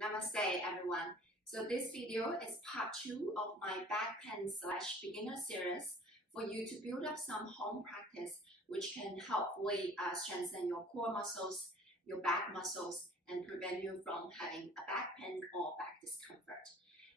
Namaste everyone. So this video is part 2 of my back pain / beginner series for you to build up some home practice which can helpfully strengthen your core muscles, your back muscles, and prevent you from having a back pain or back discomfort.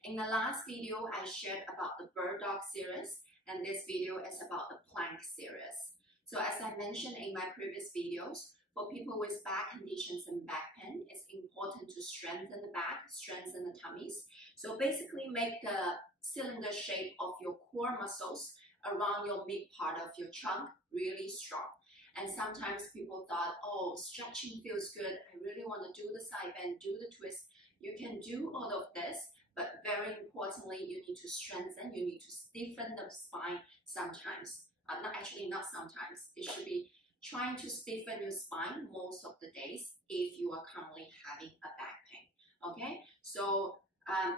In the last video, I shared about the bird dog series, and this video is about the plank series. So as I mentioned in my previous videos, for people with back conditions and back pain, it's important to strengthen the back, strengthen the tummies. So basically make the cylinder shape of your core muscles around your mid part of your trunk really strong. And sometimes people thought, oh, stretching feels good. I really want to do the side bend, do the twist. You can do all of this, but very importantly, you need to strengthen, you need to stiffen the spine sometimes. Not sometimes. It should be trying to stiffen your spine most of the days if you are currently having a back pain. Okay, so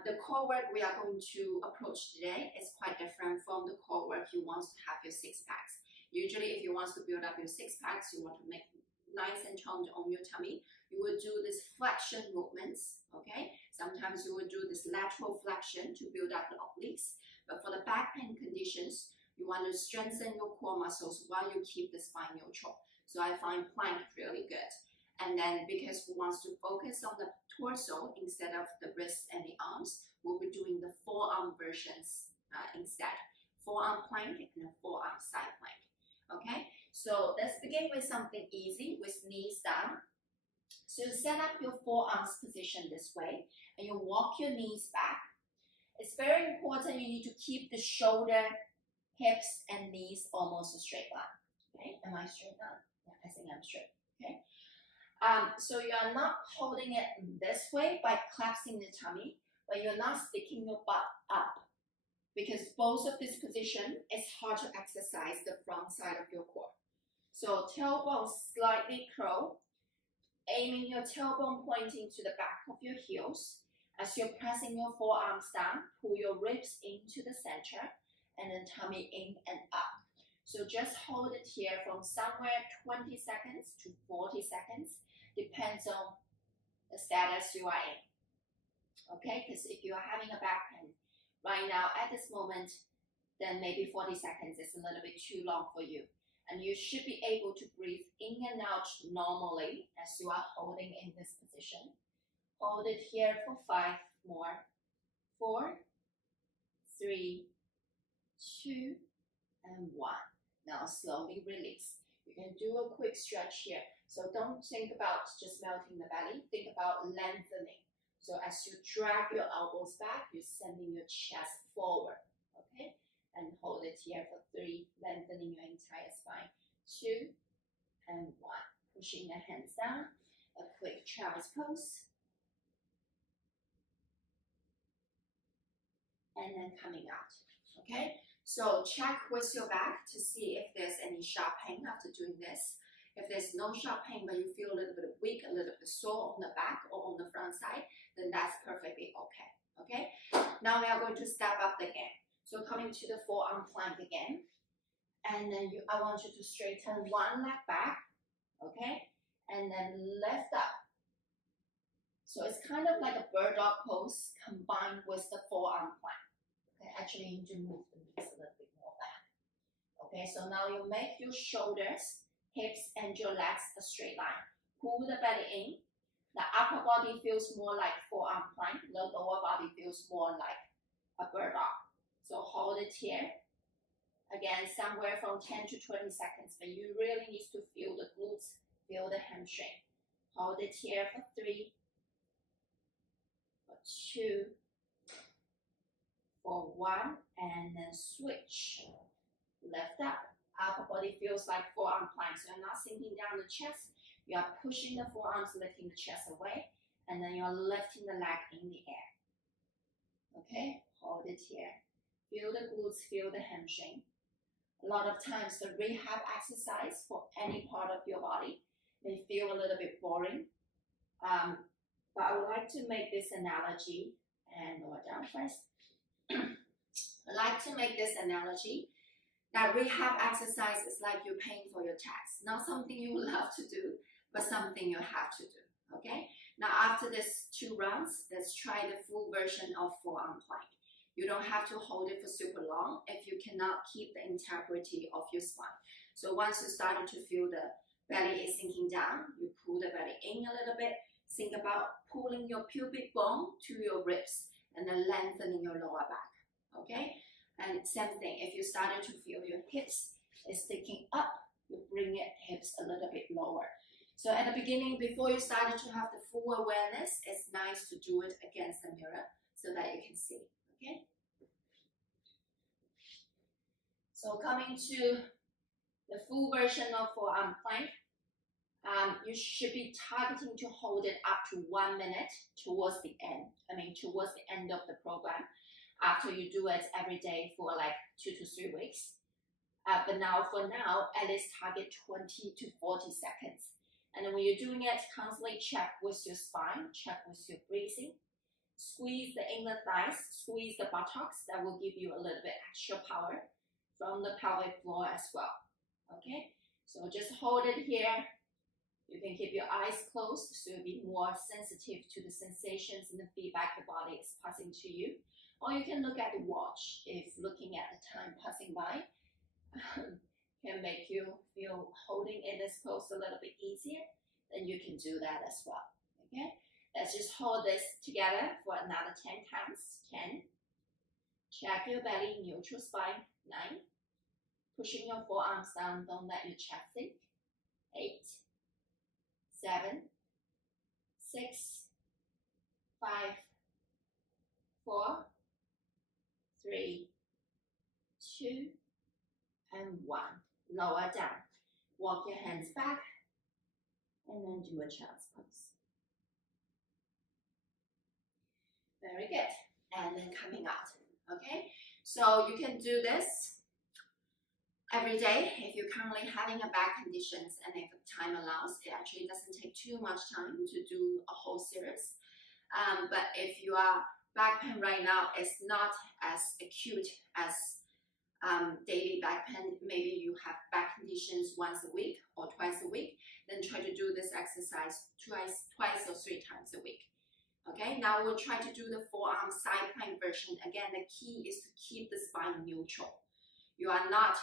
the core work we are going to approach today is quite different from the core work you want to have your six packs. Usually if you want to build up your six packs, you want to make nice and toned on your tummy, you will do this flexion movements. Okay, sometimes you will do this lateral flexion to build up the obliques, but for the back pain conditions, you want to strengthen your core muscles while you keep the spine neutral. So I find plank really good. And then because we want to focus on the torso instead of the wrists and the arms, we'll be doing the forearm versions instead. Forearm plank and a forearm side plank. Okay, so let's begin with something easy with knees down. So set up your forearms position this way and you walk your knees back. It's very important you need to keep the shoulder, hips and knees almost a straight line. Okay, am I straight now? Yeah, I think I'm straight. Okay, so you are not holding it this way by collapsing the tummy, but you're not sticking your butt up, because both of this position is hard to exercise the front side of your core. So tailbone slightly curl, aiming your tailbone pointing to the back of your heels. As you're pressing your forearms down, pull your ribs into the center, and then tummy in and up. So just hold it here from somewhere 20 seconds to 40 seconds, depends on the status you are in. Okay, because if you are having a back pain right now at this moment, then maybe 40 seconds is a little bit too long for you. And you should be able to breathe in and out normally as you are holding in this position. Hold it here for 5 more. 4, 3, 2, and 1. Now slowly release. You can do a quick stretch here. So don't think about just melting the belly. Think about lengthening. So as you drag your elbows back, you're sending your chest forward. Okay? And hold it here for 3, lengthening your entire spine. 2, and 1. Pushing the hands down. A quick child's pose. And then coming out. Okay? So check with your back to see if there's any sharp pain after doing this. If there's no sharp pain but you feel a little bit weak, a little bit sore on the back or on the front side, then that's perfectly okay. Okay? Now we are going to step up again. So coming to the forearm plank again. And then I want you to straighten one leg back. Okay? And then lift up. So it's kind of like a bird dog pose combined with the forearm plank. Okay, actually you need to move the knees a little bit more back. Okay, so now you make your shoulders, hips, and your legs a straight line. Pull the belly in. The upper body feels more like forearm plank. The lower body feels more like a bird dog. So hold it here. Again, somewhere from 10 to 20 seconds. But you really need to feel the glutes, feel the hamstring. Hold it here for 3, for 2, for 1, and then switch. Lift up. Upper body feels like forearm plank. So you're not sinking down the chest. You are pushing the forearms, lifting the chest away, and then you're lifting the leg in the air. Okay, hold it here. Feel the glutes, feel the hamstring. A lot of times the rehab exercise for any part of your body may feel a little bit boring. But I would like to make this analogy, and lower down first. I like to make this analogy that rehab exercise is like you're paying for your tax. Not something you love to do, but something you have to do. Okay? Now after this 2 rounds, let's try the full version of forearm plank. You don't have to hold it for super long if you cannot keep the integrity of your spine. So once you started to feel the belly is sinking down, you pull the belly in a little bit. Think about pulling your pubic bone to your ribs and then lengthening your lower back, okay? And same thing, if you started to feel your hips is sticking up, you bring your hips a little bit lower. So at the beginning, before you started to have the full awareness, it's nice to do it against the mirror so that you can see, okay? So coming to the full version of forearm plank, you should be targeting to hold it up to 1 minute towards the end. Towards the end of the program, after you do it every day for like 2 to 3 weeks. But now, for now, at least target 20 to 40 seconds. And then when you're doing it, constantly check with your spine, check with your breathing. Squeeze the inner thighs, squeeze the buttocks. That will give you a little bit extra power from the pelvic floor as well. Okay, so just hold it here. You can keep your eyes closed so you'll be more sensitive to the sensations and the feedback the body is passing to you. Or you can look at the watch if looking at the time passing by can make you feel holding in this pose a little bit easier, then you can do that as well. Okay, let's just hold this together for another 10 times. 10. Check your belly, neutral spine. 9. Pushing your forearms down, don't let your chest sink. 8. 7. 6. 5. 4. 3. 2. And 1. Lower down. Walk your hands back and then do a child's pose. Very good. And then coming out. Okay, so you can do this every day if you're currently having a back conditions, and if time allows. It actually doesn't take too much time to do a whole series. But if you are back pain right now, it's not as acute as daily back pain. Maybe you have back conditions once a week or twice a week, then try to do this exercise twice or 3 times a week. Okay, now we'll try to do the forearm side plank version. Again, the key is to keep the spine neutral. You are not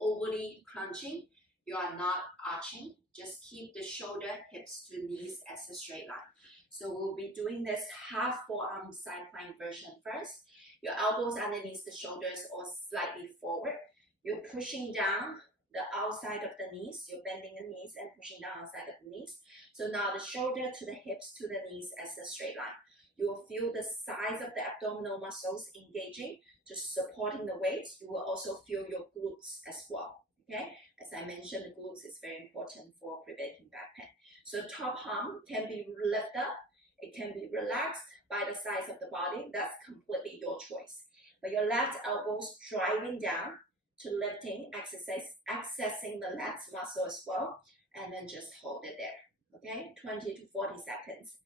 overly crunching, you are not arching, just keep the shoulder, hips to knees as a straight line. So we'll be doing this half forearm side plank version first. Your elbows underneath the shoulders or slightly forward. You're pushing down the outside of the knees. You're bending the knees and pushing down outside of the knees. So now the shoulder to the hips to the knees as a straight line. You will feel the size of the abdominal muscles engaging to supporting the weight. You will also feel your glutes as well. Okay, as I mentioned, the glutes is very important for preventing back pain. So top arm can be lifted up. It can be relaxed by the size of the body. That's completely your choice. But your left elbows driving down to lifting, accessing the lats muscle as well, and then just hold it there. Okay, 20 to 40 seconds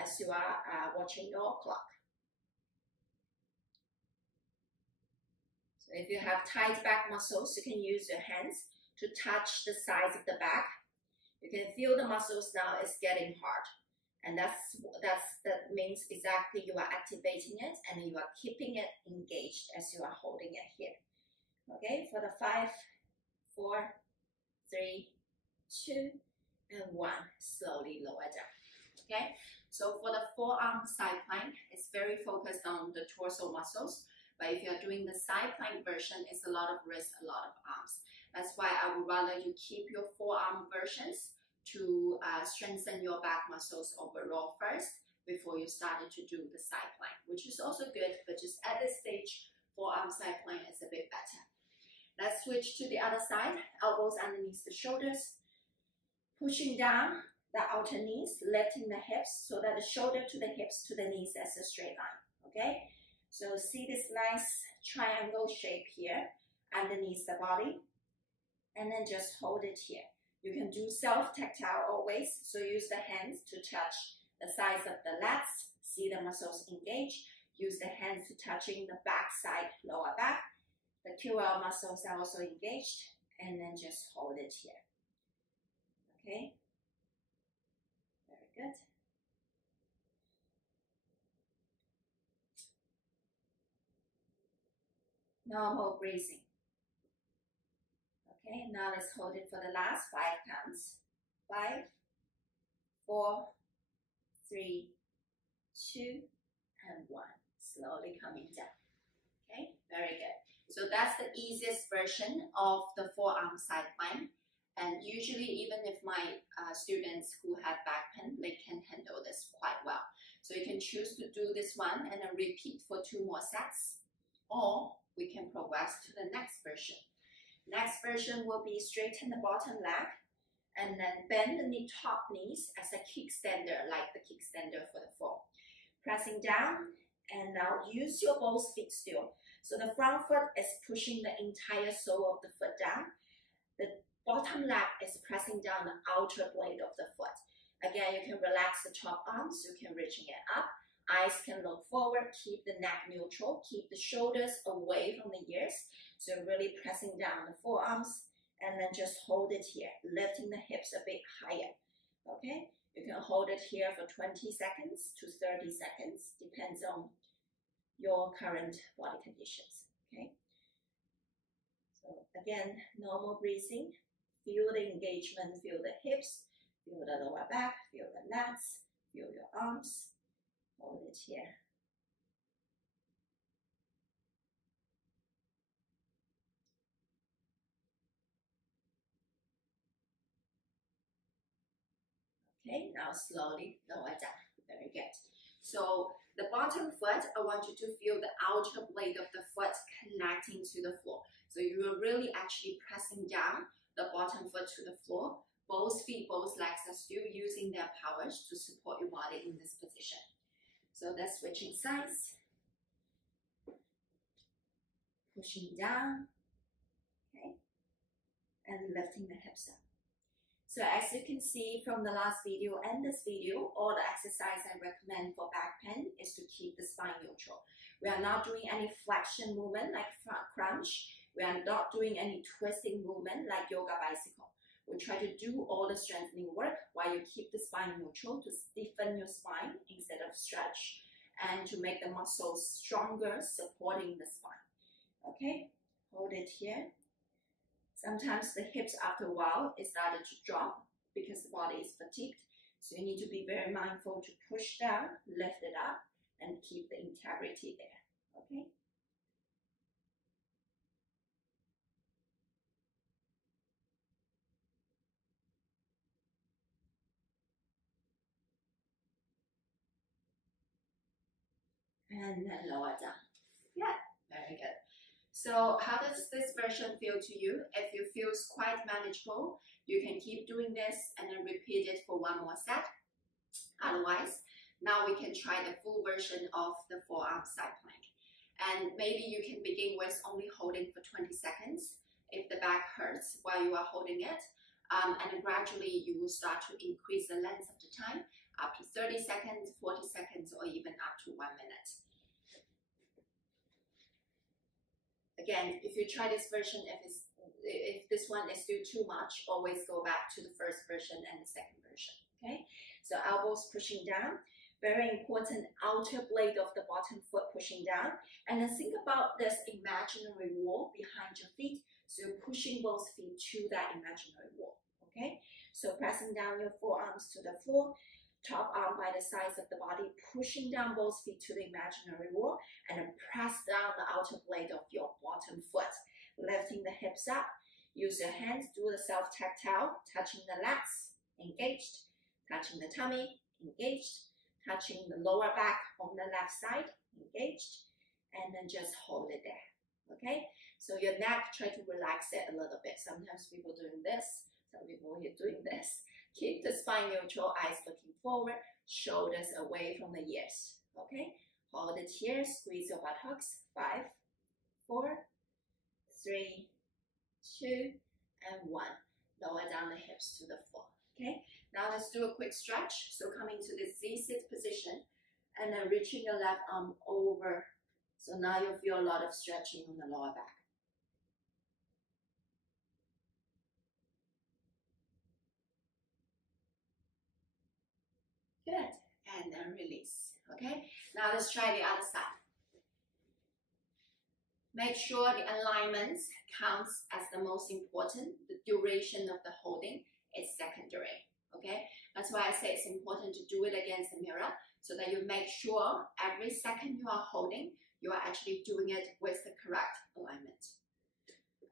as you are watching your clock. So if you have tight back muscles, you can use your hands to touch the sides of the back. You can feel the muscles now is getting hard. And that means exactly you are activating it and you are keeping it engaged as you are holding it here. Okay, for the 5, 4, 3, 2, and 1, slowly lower down. Okay, so for the forearm side plank, it's very focused on the torso muscles. But if you're doing the side plank version, it's a lot of wrists, a lot of arms. That's why I would rather you keep your forearm versions to strengthen your back muscles overall first before you started to do the side plank, which is also good, but just at this stage, forearm side plank is a bit better. Let's switch to the other side, elbows underneath the shoulders, pushing down the outer knees, lifting the hips so that the shoulder to the hips to the knees as a straight line, okay? So see this nice triangle shape here underneath the body, and then just hold it here. You can do self-tactile always, so use the hands to touch the sides of the lats, see the muscles engage, use the hands to touching the back side, lower back. The QL muscles are also engaged, and then just hold it here. Okay, very good. Normal breathing. Okay, now let's hold it for the last 5 counts. 5, 4, 3, 2, and 1. Slowly coming down. Okay, very good. So that's the easiest version of the forearm side plank. And usually, even if my students who have back pain, they can handle this quite well. So you can choose to do this one and then repeat for 2 more sets, or we can progress to the next version. Next version will be straighten the bottom leg and then bend the top knees as a kickstander, like the kickstander for the floor. Pressing down, and now use your both feet still. So the front foot is pushing the entire sole of the foot down. The bottom leg is pressing down the outer blade of the foot. Again, you can relax the top arms, you can reaching it up. Eyes can look forward, keep the neck neutral, keep the shoulders away from the ears. So really pressing down the forearms and then just hold it here, lifting the hips a bit higher. Okay, you can hold it here for 20 seconds to 30 seconds, depends on your current body conditions. Okay, so again, normal breathing, feel the engagement, feel the hips, feel the lower back, feel the lats, feel your arms. Hold it here. Okay, now slowly lower down. Very good. So the bottom foot, I want you to feel the outer blade of the foot connecting to the floor. So you are really actually pressing down the bottom foot to the floor. Both feet, both legs are still using their powers to support your body in this position. So that's switching sides. Pushing down, okay, and lifting the hips up. So as you can see from the last video and this video, all the exercise I recommend for back pain is to keep the spine neutral. We are not doing any flexion movement like front crunch. We are not doing any twisting movement like yoga bicycle. We try to do all the strengthening work while you keep the spine neutral to stiffen your spine instead of stretch and to make the muscles stronger supporting the spine. Okay, hold it here. Sometimes the hips after a while it started to drop because the body is fatigued. So you need to be very mindful to push down, lift it up, and keep the integrity there. Okay. And then lower down. Yeah, very good. So how does this version feel to you? If it feels quite manageable, you can keep doing this and then repeat it for 1 more set. Otherwise, now we can try the full version of the forearm side plank. And maybe you can begin with only holding for 20 seconds if the back hurts while you are holding it. And then gradually you will start to increase the length of the time up to 30 seconds, 40 seconds, or even up to 1 minute. Again, if you try this version, if this one is still too much, always go back to the first version and the second version. Okay, so elbows pushing down, very important, outer blade of the bottom foot pushing down, and then think about this imaginary wall behind your feet. So you're pushing both feet to that imaginary wall. Okay, so pressing down your forearms to the floor. Top arm by the sides of the body, pushing down both feet to the imaginary wall, and then press down the outer blade of your bottom foot, lifting the hips up. Use your hands, do the self-tactile, touching the lats, engaged, touching the tummy, engaged, touching the lower back on the left side, engaged, and then just hold it there. Okay, so your neck, try to relax it a little bit. Sometimes people doing this, some people here doing this. Keep the spine neutral, eyes looking forward, shoulders away from the ears. Okay, hold it here, squeeze your buttocks. 5, 4, 3, 2, and 1. Lower down the hips to the floor. Okay, now let's do a quick stretch. So coming to the Z-sit position and then reaching your left arm over. So now you'll feel a lot of stretching on the lower back. Good, and then release. Okay, now let's try the other side. Make sure the alignment counts as the most important. The duration of the holding is secondary. Okay, that's why I say it's important to do it against the mirror so that you make sure every second you are holding, you are actually doing it with the correct alignment.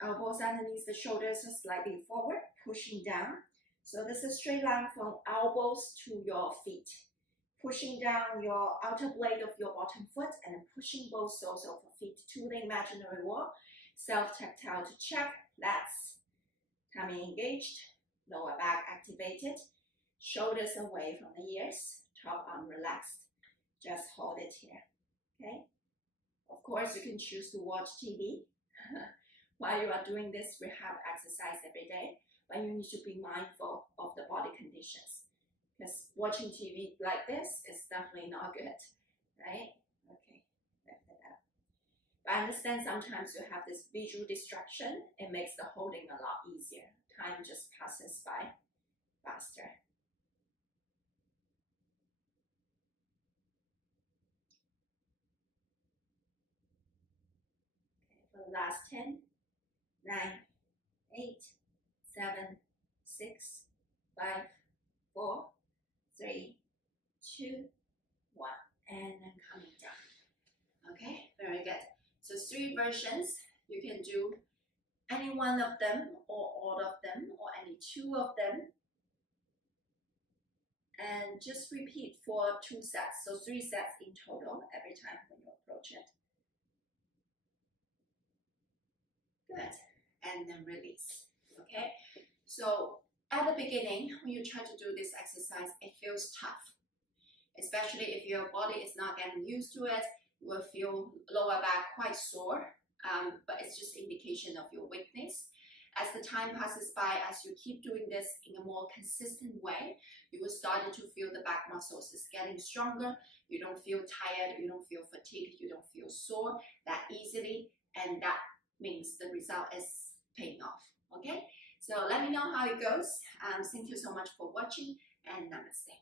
Elbows underneath the shoulders are slightly forward, pushing down. So this is a straight line from elbows to your feet. Pushing down your outer blade of your bottom foot and then pushing both soles of your feet to the imaginary wall. Self-tactile to check. Lats. Tummy engaged. Lower back activated. Shoulders away from the ears. Top arm relaxed. Just hold it here. Okay? Of course, you can choose to watch TV while you are doing this rehab exercise every day, but you need to be mindful of the body conditions. Because watching TV like this is definitely not good, right? Okay, lift it up. But I understand sometimes you have this visual distraction. It makes the holding a lot easier. Time just passes by faster. Okay, for the last 10, 9, 8, 7, 6, 5, 4, 3, 2, 1, and then coming down. Okay, very good. So 3 versions. You can do any one of them or all of them or any 2 of them. And just repeat for 2 sets. So 3 sets in total every time when you approach it. Good. And then release. Okay, so at the beginning, when you try to do this exercise, it feels tough. Especially if your body is not getting used to it, you will feel lower back quite sore, but it's just indication of your weakness. As the time passes by, as you keep doing this in a more consistent way, you will start to feel the back muscles is getting stronger. You don't feel tired, you don't feel fatigued, you don't feel sore that easily, and that means the result is paying off. Okay? So let me know how it goes. Thank you so much for watching, and namaste.